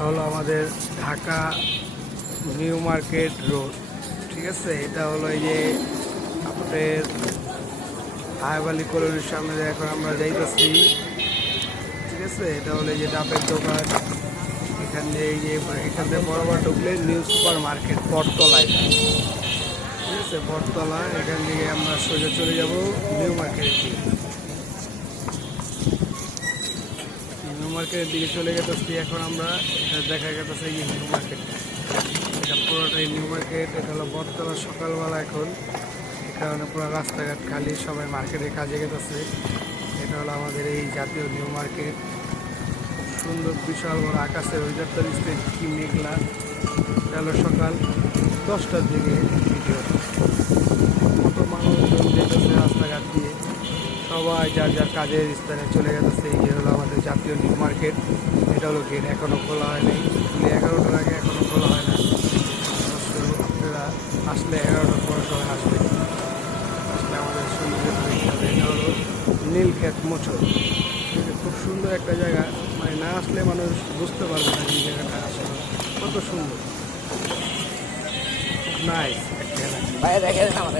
হলো আমাদের Dhaka new market road. ঠিক আছে, এটা হলো এই যে আপনাদের হায়বালি কলোনির সামনে দিয়ে এখন আমরা যাইতেছি। ঠিক আছে, এটা হলো এই যে ডাবের দোকান। এখান দিয়ে এই যে এখান থেকে বরাবর ঢুকলে নিউ সুপার মার্কেট বটতলায়। ঠিক আছে, বটতলা, এখান থেকে আমরা সোজা চলে যাব নিউ মার্কেটের দিকে। নিউ মার্কেটের দিকে চলে গেতেছি এখন আমরা। এটা দেখা গেতেছে এই নিউ মার্কেটটা, এটা পুরোটাই নিউ মার্কেট। এটা হলো বটতলা। সকালবেলা এখন এই কারণে পুরো রাস্তাঘাট খালি, সবাই মার্কেটে কাজে গেতেছে। এটা হলো আমাদের এই জাতীয় নিউ মার্কেট। খুব সুন্দর বিশাল বড় আকাশের ওইটার স্টেজ কি মেঘলা। এটা হলো সকাল 10টার দিকে ভিডিও। কত মানুষজন যেতেছে রাস্তাঘাট দিয়ে, সবাই যার যার কাজের স্থানে চলে গেছে। এই যে হলো আমাদের জাতীয় নিউ মার্কেট। এটা হলো গেট, এখনও খোলা হয়নি। 11টার আগে এখনও খোলা হয় না। আপনারা আসলে 11টার পর সবাই আসবে, আসলে আমাদের সুন্দর দেখতে হবে। এটা হলো নীলক্ষেত মোচর। খুব সুন্দর একটা জায়গা, মানে না আসলে মানুষ বুঝতে পারবে না এই জায়গাটা আসলে কত সুন্দর। খুব নাইস একটা এলাকা। ভাই দেখেন আমার